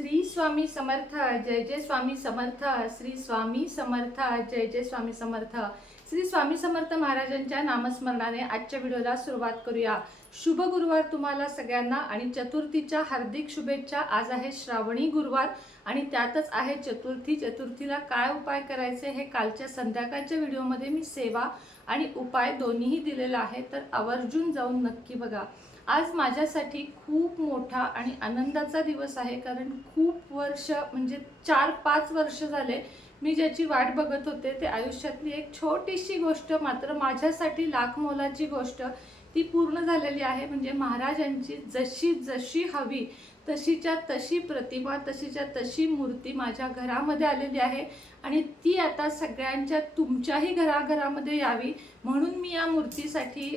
श्री स्वामी समर्थ जय जय स्वामी समर्थ श्री स्वामी समर्थ जय जय स्वामी समर्थ. श्री स्वामी समर्थ महाराजांच्या नामस्मरणाने आजच्या व्हिडिओला सुरुवात करूया. शुभ गुरुवार तुम्हाला सगळ्यांना आणि चतुर्थीच्या हार्दिक शुभेच्छा. आज आहे श्रावणी गुरुवार आणि त्यातच आहे चतुर्थी. चतुर्थीला काय उपाय करायचे हे कालच्या संध्याकाळच्या व्हिडिओमध्ये मी सेवा आणि उपाय दोन्हीही दिलेला आहे. तर आवर्जून जाऊन नक्की बघा. आज माझ्यासाठी खूप मोठा आणि आनंदाचा दिवस आहे कारण खूप वर्ष म्हणजे चार पाच वर्ष झाले मी ज्याची वाट बघत होते ते आयुष्यातली एक छोटीशी गोष्ट मात्र माझ्यासाठी लाख मोलाची गोष्ट ती पूर्ण झालेली आहे. म्हणजे महाराजांची जशी जशी हवी तशीच्या तशी प्रतिमा तशीच्या तशी मूर्ती माझ्या घरामध्ये आलेली आहे आणि ती आता सगळ्यांच्या तुमच्याही घराघरामध्ये यावी म्हणून मी या मूर्तीसाठी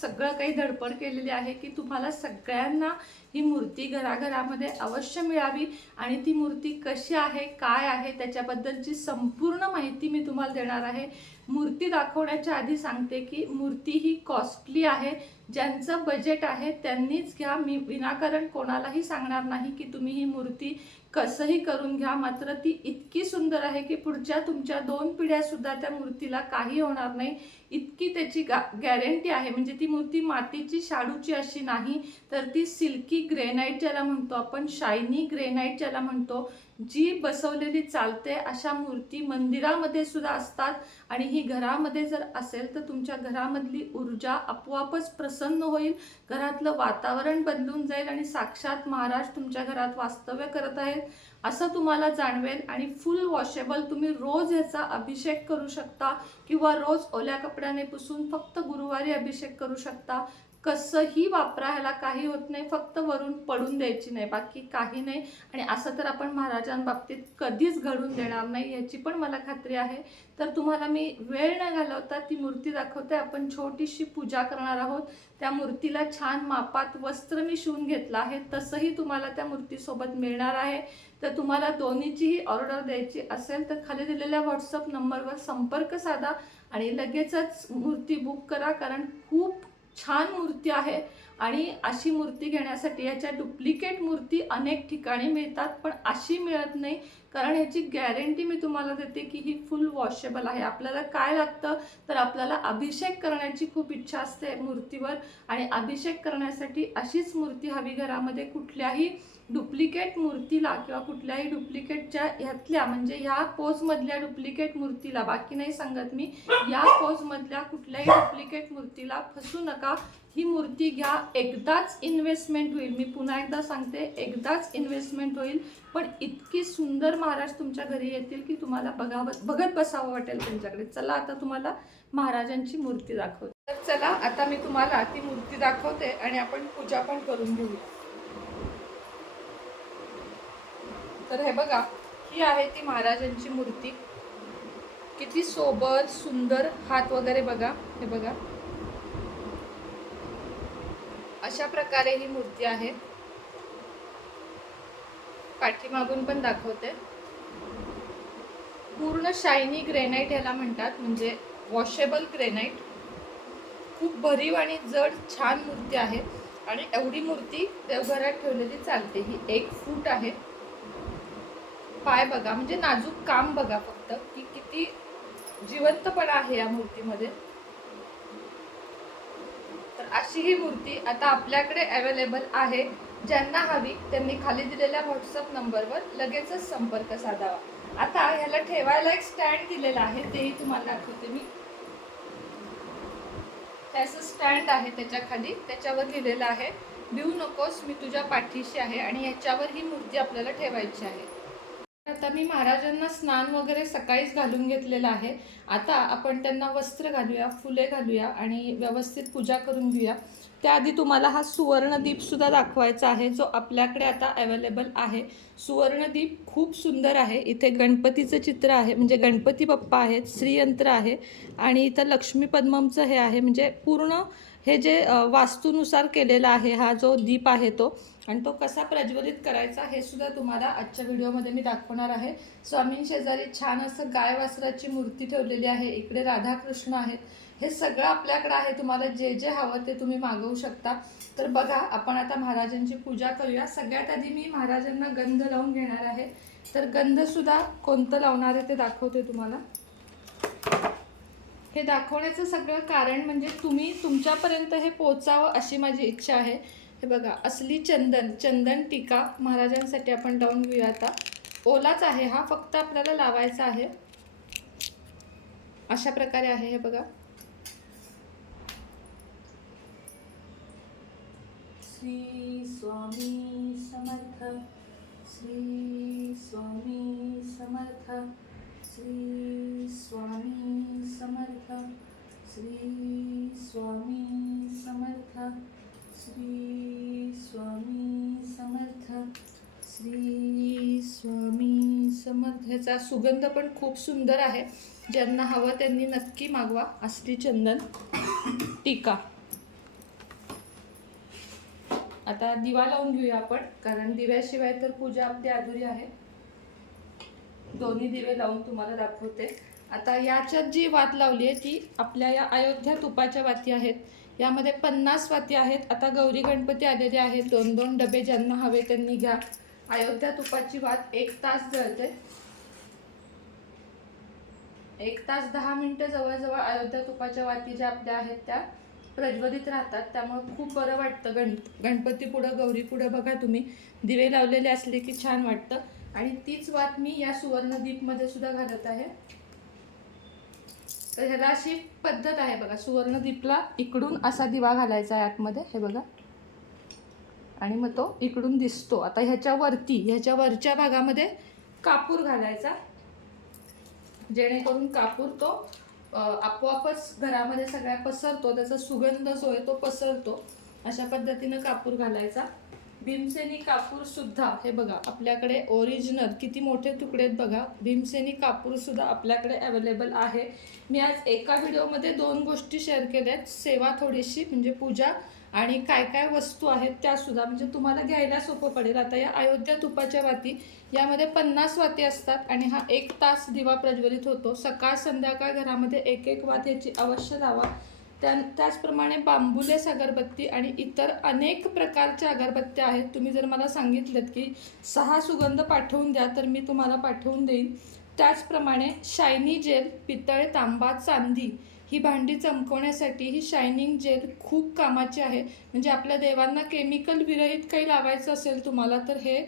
सगळं काही धडपड केलेली आहे की तुम्हाला सगळ्यांना ही मूर्ती घराघरामध्ये अवश्य मिळावी आणि ती मूर्ती कशी आहे काय आहे त्याच्याबद्दलची संपूर्ण माहिती मी तुम्हाला देणार आहे. मूर्ती दाखवण्याच्या आधी सांगते की मूर्ती ही कॉस्टली आहे ज्यांचं बजेट आहे त्यांनीच घ्या. मी विनाकारण कोणालाही सांगणार नाही की तुम्ही ही मूर्ती कसंही करून घ्या. मात्र ती इतकी सुंदर आहे की पुढच्या तुमच्या दोन पिढ्यासुद्धा त्या मूर्तीला काही होणार नाही. इतकी त्याची गा गॅरंटी आहे. म्हणजे ती मूर्ती मातीची शाडूची अशी नाही. तर ती सिल्की ग्रेनाईट ज्याला म्हणतो आपण शायनी ग्रेनाईट ज्याला म्हणतो जी बसवलेली चालते अशा मूर्ती मंदिरामध्ये सुद्धा असतात. आणि ही घरामध्ये जर असेल तर तुमच्या घरामधली ऊर्जा आपोआपच प्रसन्न होईल. घरातलं वातावरण बदलून जाईल आणि साक्षात महाराज तुमच्या घरात वास्तव्य करत आहेत असं तुम्हाला जाणवेल. आणि फुल वॉशेबल तुम्ही रोज ह्याचा अभिषेक करू शकता किंवा रोज ओल्या कपड्याने पुसून फक्त गुरुवारी अभिषेक करू शकता. कसंही वापरायला काही होत नाही फक्त वरून पडून द्यायची नाही बाकी काही नाही. आणि असं तर आपण महाराजांबाबतीत कधीच घडून देणार नाही याची पण मला खात्री आहे. तर तुम्हाला मी वेळ न घालवता ती मूर्ती दाखवते. आपण छोटीशी पूजा करणार आहोत. त्या मूर्तीला छान मापात वस्त्र मी शिवून घेतलं आहे. तसंही तुम्हाला त्या मूर्तीसोबत मिळणार आहे. तर तुम्हाला दोन्हीचीही ऑर्डर द्यायची असेल तर खाली दिलेल्या व्हॉट्सअप नंबरवर संपर्क साधा आणि लगेचच मूर्ती बुक करा कारण खूप छान मूर्ती आहे. आणि अशी मूर्ती घेण्यासाठी याच्या डुप्लिकेट मूर्ती अनेक ठिकाणी मिळतात पण अशी मिळत नाही. कारण याची गॅरंटी मी तुम्हाला देते की ही फुल वॉशेबल आहे. आपल्याला काय लागतं? तर आपल्याला अभिषेक करण्याची खूप इच्छा असते मूर्तीवर. आणि अभिषेक करण्यासाठी अशीच मूर्ती हवी घरामध्ये कुठल्याही डुप्लिकेट मूर्तीला किंवा कुठल्याही डुप्लिकेटच्या ह्यातल्या म्हणजे ह्या पोजमधल्या डुप्लिकेट मूर्तीला बाकी नाही सांगत मी या पोजमधल्या कुठल्याही डुप्लिकेट मूर्तीला फसू नका. ही मूर्ती घ्या एकदाच इन्व्हेस्टमेंट होईल. मी पुन्हा एकदा सांगते एकदाच इन्व्हेस्टमेंट होईल. पण इतकी सुंदर महाराज तुमच्या घरी येतील की तुम्हाला बघावं बघत बसावं वाटेल त्यांच्याकडे. चला आता तुम्हाला महाराजांची मूर्ती दाखवते. तर चला आता मी तुम्हाला ती मूर्ती दाखवते आणि आपण पूजा पण करून घेऊया. तर हे बघा ही आहे ती महाराजांची मूर्ती. किती सोबत सुंदर हात वगैरे बघा. हे बघा. अशा प्रकारे ही मूर्ती आहे. पाठीमागून पण दाखवते. पूर्ण शायनी ग्रेनाईट ह्याला म्हणतात म्हणजे वॉशेबल ग्रेनाईट खूप भरीव आणि जड छान मूर्ती आहे. आणि एवढी मूर्ती देवघरात ठेवलेली चालते. ही एक फूट आहे. पाय बघा म्हणजे नाजूक काम बघा फक्त की किती जिवंतपणा आहे या मूर्तीमध्ये. अशी ही मूर्ती आता आपल्याकडे अवेलेबल आहे. ज्यांना हवी त्यांनी खाली दिलेल्या व्हॉट्सअप नंबरवर लगेचच संपर्क साधावा. आता ह्याला ठेवायला एक स्टँड दिलेला आहे. तेही तुम्हाला दाखवते मी. त्याचं स्टँड आहे त्याच्याखाली. त्याच्यावर लिहिलेलं आहे भिऊ नकोस मी तुझ्या पाठीशी आहे आणि ह्याच्यावर ही मूर्ती आपल्याला ठेवायची आहे. आता मी महाराजांना स्नान वगैरे सकाळीच घालून घेतलेलं आहे. आता आपण त्यांना वस्त्र घालूया फुले घालूया आणि व्यवस्थित पूजा करून घेऊया. त्याआधी तुम्हाला हा सुवर्णदीप सुद्धा दाखवायचा आहे जो आपल्याकडे आता अवेलेबल आहे. सुवर्णदीप खूप सुंदर आहे. इथे गणपतीचं चित्र आहे म्हणजे गणपती बाप्पा आहेत श्रीयंत्र आहे आणि इथं लक्ष्मी पद्ममचं हे आहे म्हणजे पूर्ण हे जे वास्तूनुसार केलेला आहे हा जो दीप आहे तो आणि तो कसा प्रज्वलित करायचा हे सुद्धा तुम्हाला आजच्या व्हिडिओमध्ये मी दाखवणार आहे. स्वामीं शेजारी छान असं गाय वासराची मूर्ती ठेवलेली आहे इकडे राधाकृष्ण आहेत. हे सगळं आपल्याकडे आहे तुम्हाला जे जे हवं ते तुम्ही मागवू शकता. तर बघा आपण आता महाराजांची पूजा करूया. सगळ्यात आधी मी महाराजांना गंध लावून घेणार आहे. तर गंधसुद्धा कोणतं लावणार आहे ते दाखवते तुम्हाला. हे दाखवण्याचं सगळं कारण म्हणजे तुम्ही तुमच्यापर्यंत हे पोचावं अशी माझी इच्छा आहे. हे बघा असली चंदन चंदन टीका महाराजांसाठी आपण लावून घेऊया आता. ओलाच आहे हा फक्त आपल्याला लावायचा आहे. अशा प्रकारे आहे हे बघा. श्री स्वामी समर्थ श्री स्वामी समर्थ. श्री स्वामी समर्थ श्री स्वामी समर्थ श्री स्वामी समर्थ श्री स्वामी समर्थ. ह्याचा सुगंध पण खूप सुंदर आहे. ज्यांना हवं त्यांनी नक्की मागवा. असली चंदन टीका. आता दिवा लावून घेऊया आपण कारण दिव्याशिवाय तर पूजा आपली अधुरी आहे. दोन्ही दिवे लावून तुम्हाला दाखवते. आता याच्यात जी वात लावली आहे ती आपल्या या अयोध्या तुपाच्या वाती आहेत. यामध्ये पन्नास वाती आहेत. आता गौरी गणपती आलेले आहेत. दोन दोन डबे ज्यांना हवे त्यांनी घ्या. अयोध्या तुपाची वात एक तास जळते. एक तास दहा मिनटं जवळजवळ अयोध्या तुपाच्या वाती ज्या आपल्या आहेत त्या प्रज्वलित राहतात. त्यामुळे खूप बरं वाटतं. गण गणपती पुढं गौरी पुढं बघा तुम्ही. दिवे लावलेले असले की छान वाटतं. आणि तीच वात मी या सुवर्णदीपमध्ये सुद्धा घालत आहे. तर ह्याला अशी पद्धत आहे बघा सुवर्णदीपला इकडून असा दिवा घालायचा आहे आतमध्ये हे बघा. आणि मग तो इकडून दिसतो. आता ह्याच्यावरती ह्याच्यावरच्या ह्याच्या वरच्या भागामध्ये कापूर घालायचा. जेणेकरून कापूर तो आपोआपच घरामध्ये सगळ्या पसरतो त्याचा सुगंध जो आहे तो पसरतो. अशा पद्धतीनं कापूर घालायचा. भीमसेनी कापूर सुद्धा हे बघा आपल्याकडे ओरिजिनल किती मोठे तुकडे आहेत बघा. भीमसेनी कापूर सुद्धा आपल्याकडे अवेलेबल आहे. मी आज एका व्हिडिओमध्ये दोन गोष्टी शेअर केल्या आहेत सेवा थोडीशी म्हणजे पूजा आणि काय काय वस्तू आहेत त्यासुद्धा म्हणजे तुम्हाला घ्यायला सोपं पडेल. आता या अयोध्या तुपाच्या वाती यामध्ये पन्नास वाती असतात आणि हा एक तास दिवा प्रज्वलित होतो. सकाळ संध्याकाळ घरामध्ये एक एक वात याची अवश्य लावा. त्या त्याचप्रमाणे बांबुलेस अगरबत्ती आणि इतर अनेक प्रकारच्या अगरबत्त्या आहेत. तुम्ही जर मला सांगितलं की सहा सुगंध पाठवून द्या तर मी तुम्हाला पाठवून देईन. त्याचप्रमाणे शायनी जेल पितळ तांबा चांदी ही भांडी चमकवण्यासाठी ही शायनिंग जेल खूप कामाची आहे. म्हणजे आपल्या देवांना केमिकल विरहित काही लावायचं असेल तुम्हाला तर हे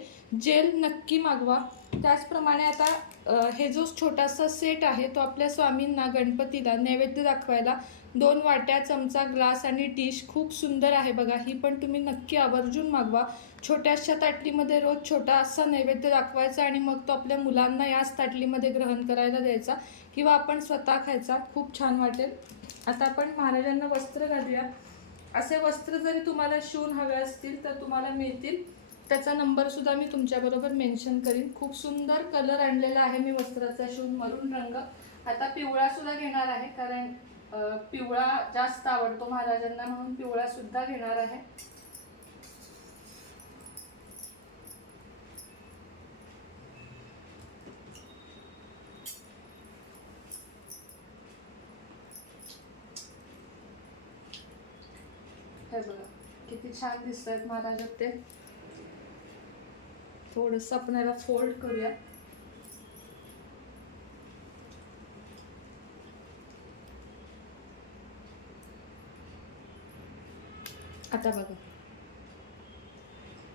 जेल नक्की मागवा. त्याचप्रमाणे आता हे जो छोटासा सेट आहे तो आपल्या स्वामींना गणपतीला नैवेद्य दाखवायला दोन वाट्या चमचा ग्लास आणि डिश खूप सुंदर आहे बघा. ही पण तुम्ही नक्की आवर्जून मागवा. छोट्याशा ताटलीमध्ये रोज छोटा असा नैवेद्य दाखवायचा आणि मग तो आपल्या मुलांना याच ताटलीमध्ये ग्रहण करायला द्यायचा किंवा आपण स्वतः खायचा. खूप छान वाटेल. आता आपण महाराजांना वस्त्र घालूया. असे वस्त्र जरी तुम्हाला शिवून हवे असतील तर तुम्हाला मिळतील. त्याचा नंबरसुद्धा मी तुमच्याबरोबर मेन्शन करीन. खूप सुंदर कलर आणलेला आहे मी वस्त्राचा शिवून. मरून रंग. आता पिवळासुद्धा घेणार आहे कारण पिवळा जास्त आवडतो महाराजांना म्हणून पिवळा सुद्धा घेणार आहे. हे बघा किती छान दिसत आहेत महाराज ते. थोडस आपण याला फोल्ड करूया आता बघा.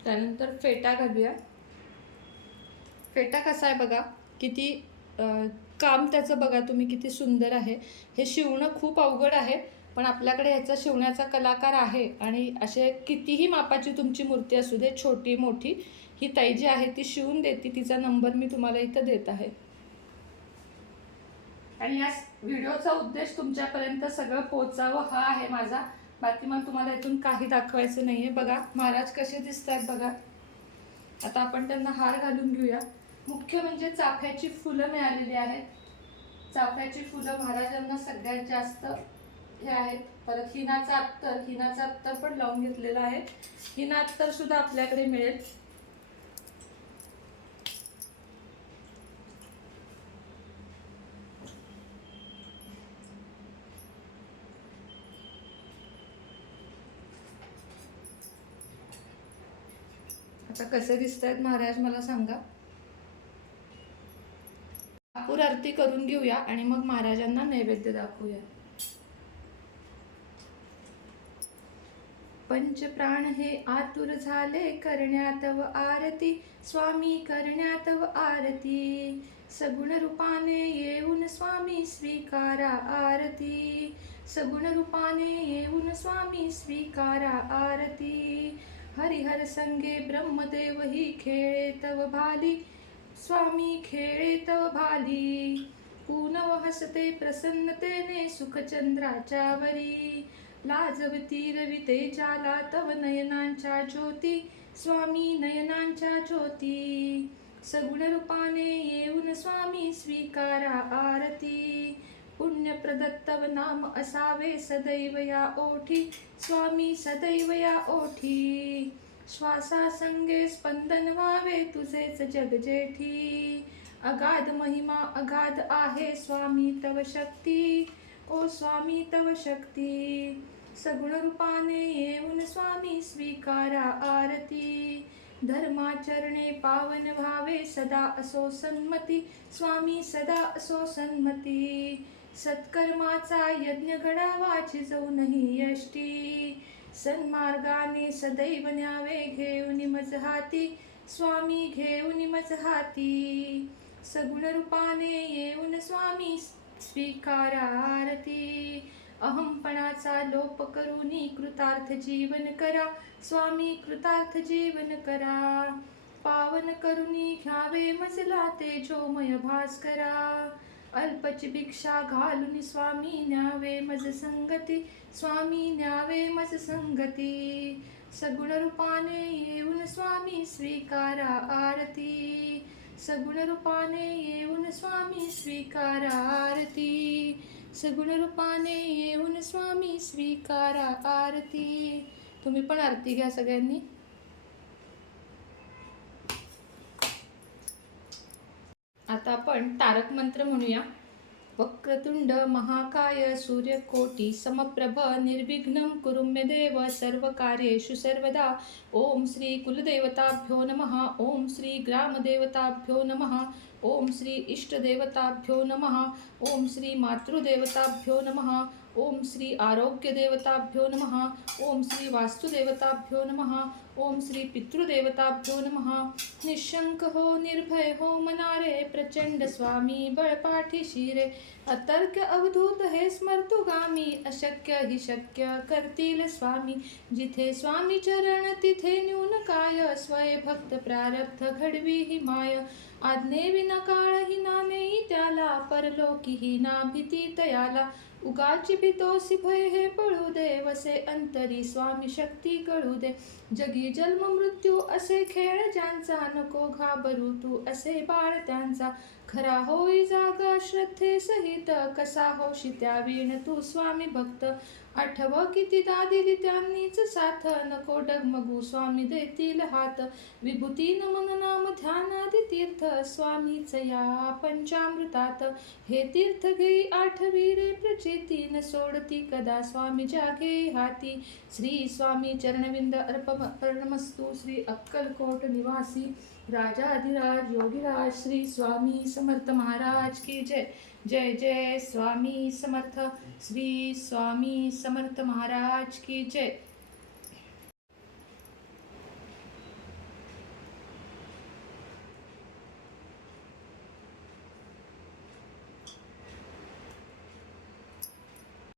त्यानंतर फेटा घालूया. फेटा कसा आहे बघा किती काम त्याचं बघा तुम्ही किती सुंदर आहे. हे शिवणं खूप अवघड आहे पण आपल्याकडे ह्याचा शिवण्याचा कलाकार आहे आणि असे कितीही मापाची तुमची मूर्ती असू दे छोटी मोठी ही ताई जी आहे ती शिवून देते तिचा नंबर मी तुम्हाला इथं देत आहे. आणि या व्हिडिओचा उद्देश तुमच्यापर्यंत सगळं पोचावं हा आहे माझा. बाकी मग तुम्हाला इथून काही दाखवायचं नाही आहे बघा महाराज कसे दिसत आहेत बघा. आता आपण त्यांना हार घालून घेऊया. मुख्य म्हणजे चाफ्याची फुलं मिळालेली आहेत. चाफ्याची फुलं महाराजांना सगळ्यात जास्त हे आहेत. परत हिनाचा अत्तर हिनाचा अत्तर पण लावून घेतलेला आहे. हिना अत्तर सुद्धा आपल्याकडे मिळेल. कसे दिसत आहेत महाराज मला सांगा. कापूर आरती करून घेऊया आणि मग महाराजांना नैवेद्य दाखवूया. पंचप्राण हे आतुर झाले करण्यात व आरती स्वामी करण्यात व आरती. सगुण रूपाने येऊन स्वामी स्वीकारा आरती. सगुण रूपाने येऊन स्वामी स्वीकारा आरती. हरिहर संगे ब्रह्मदेव ही खेळे तव भाली स्वामी खेळे तव भाली. पूनव हसते प्रसन्नतेने सुखचंद्राच्या वरी. लाजवती रवितेजाला तव नयनांच्या ज्योती स्वामी नयनांच्या ज्योती. सगुण रूपाने येऊन स्वामी स्वीकारा आरती. पुण्य प्रदत्तव नाम असावे सदैव या ओठी. स्वामी सदैव या ओठी. श्वासा संगे स्पंदन व्हावे तुझेच जग जेठी. अगाध महिमा अगाध आहे स्वामी तव शक्ती. ओ स्वामी तव शक्ती. सगुण रूपाने येऊन स्वामी स्वीकारा आरती. धर्माचरणे पावन भावे सदा असो सन्मती. स्वामी सदा असो सन्मती. सत्कर्माचा यज्ञ घडावा चिजवूनही यष्टी. सन्मार्गाने सदैव न्यावे घेऊन मज हाती स्वामी घेऊन मज हाती सगुण रूपाने येऊन स्वामी स्वीकारा आरती अहंपणाचा लोप करुनी कृतार्थ जीवन करा स्वामी कृतार्थ जीवन करा. पावन करुनी घ्यावे मजला तेजोमय भास्करा. अल्पची भिक्षा घालून स्वामी न्यावे मज संगती स्वामी न्यावे मज संगती. सगुण रूपाने येऊन स्वामी स्वीकारा आरती. सगुण रूपाने येऊन स्वामी स्वीकारा आरती. सगुण रूपाने येऊन स्वामी स्वीकारा आरती. तुम्ही पण आरती घ्या सगळ्यांनी. आता आपण तारक मंत्र म्हणूया. वक्रतुंड महाकाय सूर्यकोटी समप्रभ निर्विघ्नं कुरु मे देव सर्वकार्येषु सर्वदा. ओम श्री कुलदेवताभ्यो नमः ओम श्री ग्रामदेवताभ्यो नमः ओम श्री इष्टदेवताभ्यो नमः ओम श्री मातृदेवताभ्यो नमः ओम श्री आरोग्यदेवताभ्यो नमः। ओम श्री वास्तुदेवताभ्यो नमः। ओम श्री पितृदेवताभ्यो नमः। निशंक हो निर्भय हो मनारे प्रचंड स्वामी बळपाठी शिरे। अतर्क अवधूत हे स्मर्तुगामी अशक्य हि शक्य करतील स्वामी। जिथे स्वामी चरण तिथे न्यून काय स्वय भक्त प्रारब्ध घडवी हि माय। आज्ञे विना काळ हि नाने त्याला परलोकी हि ना भीती तयाला। उगाची भितोसी भय हे पळू दे वसे अंतरी स्वामी शक्ती कळू दे। जगी जन्म मृत्यू असे खेळ ज्यांचा नको घाबरू तू असे बाळ त्यांचा। खरा होई जागा श्रद्धे सहित कसा होशी त्या वीण तू स्वामी भक्त। आठव कितीदा दिली त्यांनीच साथ. नको डगमगू स्वामी देतील हात. विभूती नमन नाम ध्यानादी तीर्थ स्वामीच या पंचामृतात. हे तीर्थ घेई आठवी रे प्रचेती न सोडती कदा स्वामी जागे हाती. श्री स्वामी चरणविंद अर्पम अर्णमस्तु श्री अक्कलकोट निवासी. राजाधिराज योगीराज श्री स्वामी समर्थ महाराज की जय। जय जय स्वामी समर्थ। श्री स्वामी समर्थ महाराज की जय।